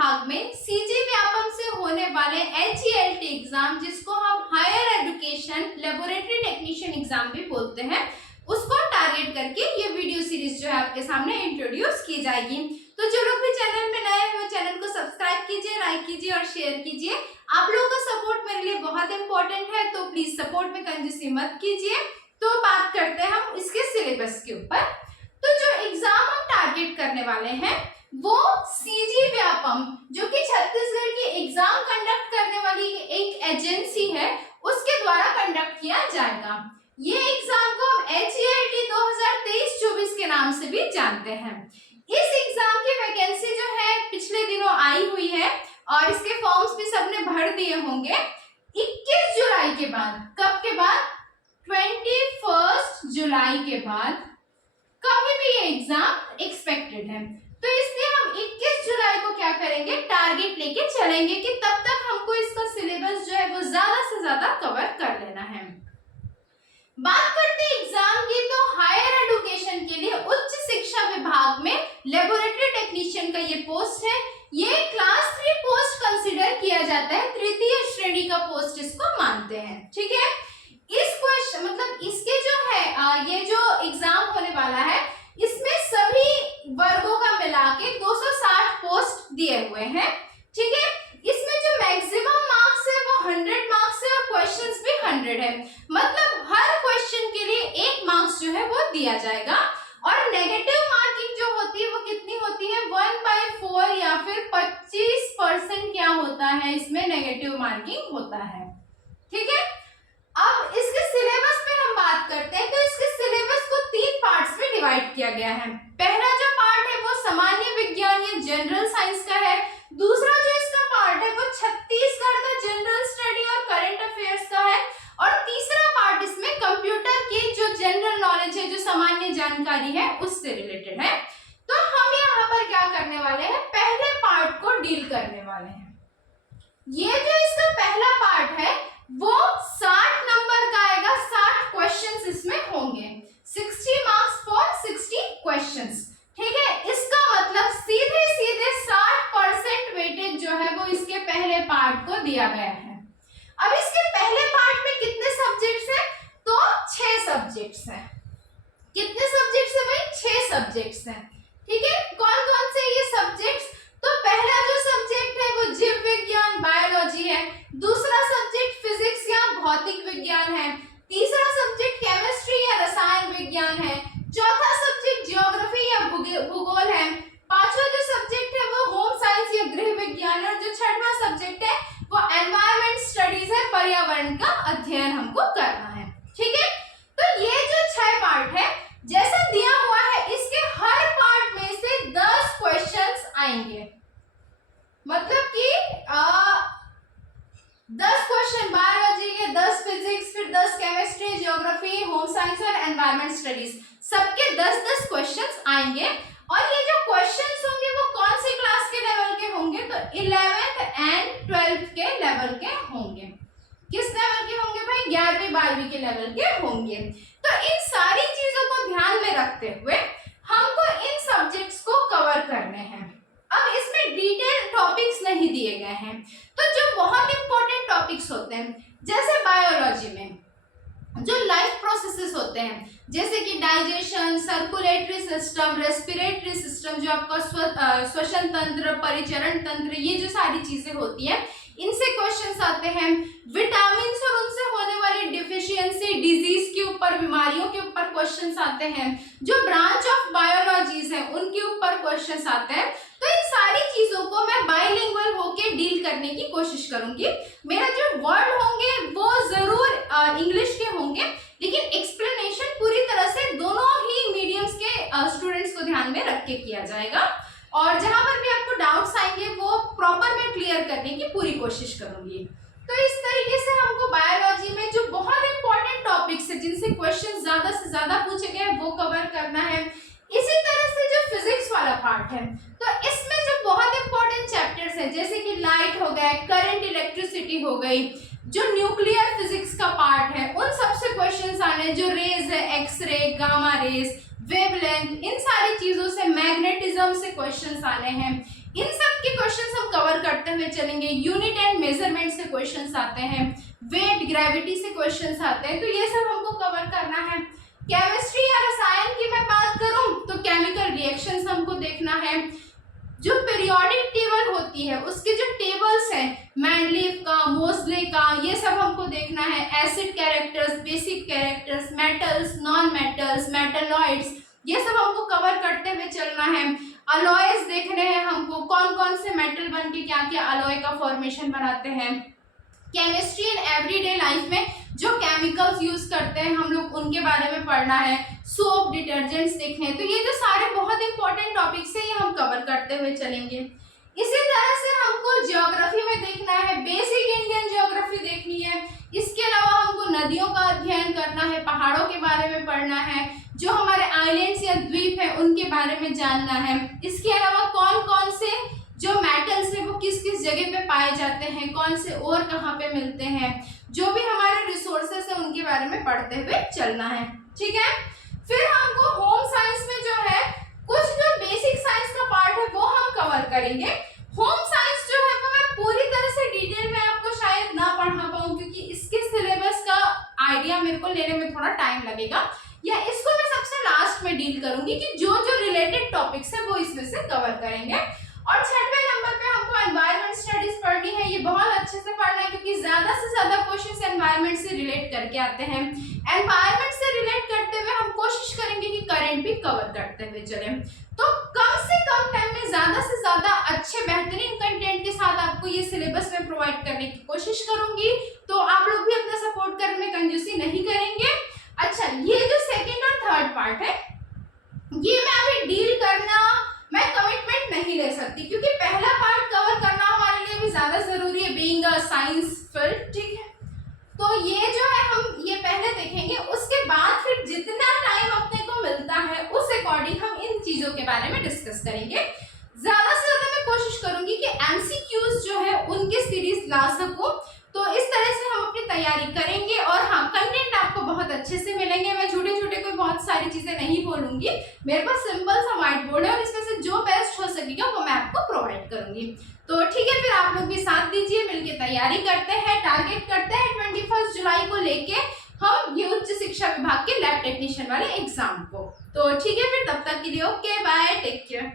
विभाग में सीजी व्यापम से होने वाले HELT एग्जाम, जिसको हम higher education laboratory technician exam भी बोलते हैं, उसको टारगेट करके ये वीडियो सीरीज जो है आपके सामने इंट्रोड्यूस की जाएगी। तो जो लोग भी चैनल में नए हैं वो चैनल को सब्सक्राइब कीजिए, लाइक कीजिए और शेयर कीजिए। आप लोगों का सपोर्ट मेरे लिए बहुत इंपॉर्टेंट है, तो प्लीज सपोर्ट में कंजूसी मत कीजिए। तो बात करते हैं हम इसके सिलेबस के ऊपर। तो जो एग्जाम हम टारगेट करने वाले हैं वो सीजी व्यापम, जो कि छत्तीसगढ़ की एग्जाम कंडक्ट करने वाली एक एजेंसी है, उसके द्वारा कंडक्ट किया जाएगा। ये एग्जाम को हम HELT 2023-24 के नाम से भी जानते हैं। इस एग्जाम की वैकेंसी जो है पिछले दिनों आई हुई है और इसके फॉर्म्स भी सबने भर दिए होंगे। 21 जुलाई के बाद, कब के बाद? 21 जुलाई के बाद कभी भी ये एग्जाम एक्सपेक्टेड है। तो इसलिए हम 21 जुलाई को क्या करेंगे, टारगेट लेके चलेंगे कि तब तक हमको इसका सिलेबस जो है वो ज्यादा से ज्यादा कवर कर लेना है। बात करते हैं एग्जाम की, तो हायर एजुकेशन के लिए उच्च शिक्षा विभाग में लेबोरेटरी टेक्नीशियन का ये पोस्ट है। ये क्लास 3 पोस्ट कंसीडर किया जाता है, तृतीय श्रेणी का पोस्ट इसको मानते हैं। ठीक है, इस क्वेश्चन मतलब इसके जो है ये जो एग्जाम होने वाला है, इसमें सभी वर्गों का मिला के 260 पोस्ट दिए हुए हैं। ठीक है, इसमें जो मैक्सिमम मार्क्स है वो 100 मार्क्स है और क्वेश्चंस भी 100 है। मतलब हर क्वेश्चन के लिए 1 मार्क्स जो है वो दिया जाएगा। और नेगेटिव मार्किंग जो होती है वो कितनी होती है? 1/4 या फिर 25% क्या होता है, इसमें नेगेटिव मार्किंग होता है। ठीक है, अब इसके सिलेबस पे हम बात करते हैं। तो इसके सिलेबस को 3 पार्ट्स में डिवाइड किया गया है। पहला जो पार्ट है वो सामान्य विज्ञान या जनरल साइंस का है। दूसरा जो इसका पार्ट है वो छत्तीसगढ़ का जनरल स्टडी और करंट अफेयर्स का है। और तीसरा पार्ट इसमें कंप्यूटर की जो जनरल नॉलेज है, जो सामान्य जानकारी है, उससे रिलेटेड है। तो हम यहाँ पर क्या करने वाले हैं, पहले पार्ट को डील करने वाले हैं। ये जो इसका पहला पार्ट है वो 60 नंबर का आएगा, 60 क्वेश्चंस इसमें होंगे। 60 मार्क्स फॉर 60 क्वेश्चंस। ठीक है, इसका मतलब सीधे सीधे 60% वेटेज जो है वो इसके पहले पार्ट को दिया गया है। अब इसके पहले पार्ट में कितने सब्जेक्ट्स हैं? तो 6 सब्जेक्ट्स हैं। कितने सब्जेक्ट्स हैं भाई? 6 सब्जेक्ट्स हैं। ठीक है, कौन कौन से ये सब्जेक्ट्स? तो पहला जो सब्जेक्ट है वो जीव विज्ञान बायोलॉजी है। दूसरा सब्जेक्ट फिजिक्स या भौतिक विज्ञान है। तीसरा सब्जेक्ट केमिस्ट्री या रसायन विज्ञान है। चौथा सब्जेक्ट ज्योग्राफी या भूगोल है। पांचवा जो सब्जेक्ट है वो होम साइंस या गृह विज्ञान है। और जो छठवां सब्जेक्ट है वो एनवायरमेंट स्टडीज है, पर्यावरण का अध्ययन हमको करना है। ठीक है, तो ये जो 6 पार्ट है जैसा दिया हुआ है, इसके हर पार्ट में से 10 क्वेश्चंस आएंगे। मतलब कि 10 क्वेश्चन बायोलॉजी के, 10 फिजिक्स, फिर 10 केमिस्ट्री, ज्योग्राफी, होम साइंस और एनवायरमेंट स्टडीज, सबके 10-10 क्वेश्चंस आएंगे। और ये जो क्वेश्चंस होंगे वो कौन सी क्लास के लेवल के होंगे? तो 11th एंड 12th के लेवल के होंगे। किस लेवल के होंगे भाई? 11वीं 12वीं के लेवल के होंगे। तो इन सारी चीजों को ध्यान में रखते हुए हमको इन सब्जेक्ट्स को कवर करने हैं। अब इसमें डिटेल टॉपिक्स नहीं दिए गए हैं। तो जो बहुत इंपॉर्टेंट टॉपिक्स होते हैं, जैसे बायोलॉजी में जो लाइफ प्रोसेसेस होते हैं, जैसे कि digestion, circulatory system, respiratory system, जो आपका श्वसन तंत्र, परिचरण तंत्र, ये जो सारी चीजें होती है, इनसे क्वेश्चंस आते हैं। विटामिन्स और उनसे होने वाली डिफिशियंसी, डिजीज के ऊपर, बीमारियों के ऊपर क्वेश्चंस आते हैं। जो ब्रांच ऑफ बायोलॉजीज है उनके ऊपर क्वेश्चंस आते हैं। तो इन सारी चीजों को मैं बाइलिंगुअल होके डील करने की कोशिश करूंगी। मेरा जो वर्ड होंगे वो जरूर इंग्लिश के होंगे, लेकिन एक्सप्लेनेशन पूरी तरह से दोनों ही मीडियम्स के स्टूडेंट्स को ध्यान में रख के किया जाएगा। और जहां पर भी आपको डाउट्स आएंगे वो प्रॉपर मैं क्लियर करने की पूरी कोशिश करूंगी। तो इस तरीके से हमको बायोलॉजी में जो बहुत इंपॉर्टेंट टॉपिक्स है, जिनसे क्वेश्चन ज्यादा से ज्यादा पूछे गए, वो कवर करना है। इसी तरह से जो फिजिक्स वाला पार्ट है, तो इसमें जो बहुत इंपॉर्टेंट चैप्टर्स है, जैसे कि लाइट हो गए, करंट, इलेक्ट्रिसिटी हो गई, जो न्यूक्लियर फिजिक्स का पार्ट है, उन सबसे क्वेश्चंस आने, जो रेज है, एक्सरे, गामा रेज, वेवलेंथ, इन सारी चीजों से, मैग्नेटिज्म से क्वेश्चंस आने हैं। इन सब के क्वेश्चन क्वेश्चंस हम कवर करते हुए चलेंगे। यूनिट एंड मेजरमेंट से क्वेश्चंस आते हैं, वेट ग्रेविटी से क्वेश्चंस आते हैं, तो ये सब हमको कवर करना है। केमिस्ट्री या रसायन की मैं बात करूं तो केमिकल रिएक्शंस हमको देखना है। जो पीरियोडिक टेबल होती है उसके जो टेबल्स हैं, मैंडलीव का, मोसले का, ये सब हमको देखना है। Acid characters, basic characters, metals, non metals, metalloids, ये सब हमको कवर करते हुए चलना है। अलॉयज देखने हैं हमको, कौन कौन से मेटल बन के क्या क्या अलॉय का फॉर्मेशन बनाते हैं। केमिस्ट्री इन एवरीडे लाइफ में जो केमिकल्स यूज करते हैं हम लोग, उनके बारे में पढ़ना है। सोप, डिटर्जेंट्स देखने हैं। तो ये जो सारे बहुत इंपॉर्टेंट टॉपिक्स हैं, ये हम कवर करते हुए चलेंगे। इसी तरह से हमको ज्योग्राफी में देखना है, बेसिक इंडियन ज्योग्राफी देखनी है। इसके अलावा हमको नदियों का अध्ययन करना है, पहाड़ों के बारे में पढ़ना है, जो हमारे आइलैंड्स या द्वीप है उनके बारे में जानना है। इसके अलावा कौन कौन से जो मेटल्स है वो किस किस जगह पे पाए जाते हैं, कौन से और कहाँ पे मिलते हैं, जो भी हमारे रिसोर्सेस है उनके बारे में पढ़ते हुए चलना है। ठीक है, फिर हमको होम साइंस में जो है कुछ जो बेसिक साइंस का पार्ट है वो हम कवर करेंगे। होम साइंस जो है वो मैं पूरी तरह से डिटेल में आपको शायद ना पढ़ा पाऊँ, क्योंकि इसके सिलेबस का आइडिया मेरे को लेने में थोड़ा टाइम लगेगा, या इसको मैं सबसे लास्ट में डील करूंगी कि जो जो रिलेटेड टॉपिक्स है वो इसमें से कवर करेंगे। और 6वें नंबर पे हमको एनवायरनमेंट स्टडीज पढ़नी है। ये बहुत अच्छे से पढ़ना है, क्योंकि ज्यादा से ज्यादा क्वेश्चंस एनवायरनमेंट से रिलेट करके आते हैं। एनवायरनमेंट से रिलेट करते हुए हम कोशिश करेंगे कि करंट भी कवर करते हुए चले। तो कम से कम टाइम में ज्यादा से ज्यादा अच्छे बेहतरीन कंटेंट के साथ आपको ये सिलेबस में प्रोवाइड करने की कोशिश करूंगी। तो आप लोग भी अपना सपोर्ट करने में कंजूसी नहीं करेंगे। अच्छा, ये जो सेकेंड और थर्ड पार्ट है, ये मैं अभी डील करना मैं कमिटमेंट नहीं ले सकती, क्योंकि पहला पार्ट कवर करना हमारे लिए भी ज्यादा जरूरी है, बीइंग अ साइंस फील्ड। ठीक है, तो ये जो है हम ये पहले देखेंगे, उसके बाद फिर जितना टाइम अपने को मिलता है उस अकॉर्डिंग हम इन चीजों के बारे में डिस्कस करेंगे। ज्यादा से ज्यादा मैं कोशिश करूंगी कि एमसीक्यूज जो है उनकी सीरीज ला सकूं। तो इस तरह से हम अपनी तैयारी करेंगे। और हाँ, कंटेंट आपको बहुत अच्छे से मिलेंगे। मैं छोटे छोटे कोई बहुत सारी चीजें नहीं बोलूंगी, मेरे पास सिंपल सा व्हाइट बोर्ड है और इसमें से जो बेस्ट हो सकेगा वो मैं आपको प्रोवाइड करूंगी। तो ठीक है, फिर आप लोग भी साथ दीजिए, मिलके तैयारी करते हैं। टारगेट करते हैं 21 जुलाई को लेके हम ये उच्च शिक्षा विभाग के लैब टेक्नीशियन वाले एग्जाम को। तो ठीक है, फिर तब तक के लिए ओके बाय, टेक केयर।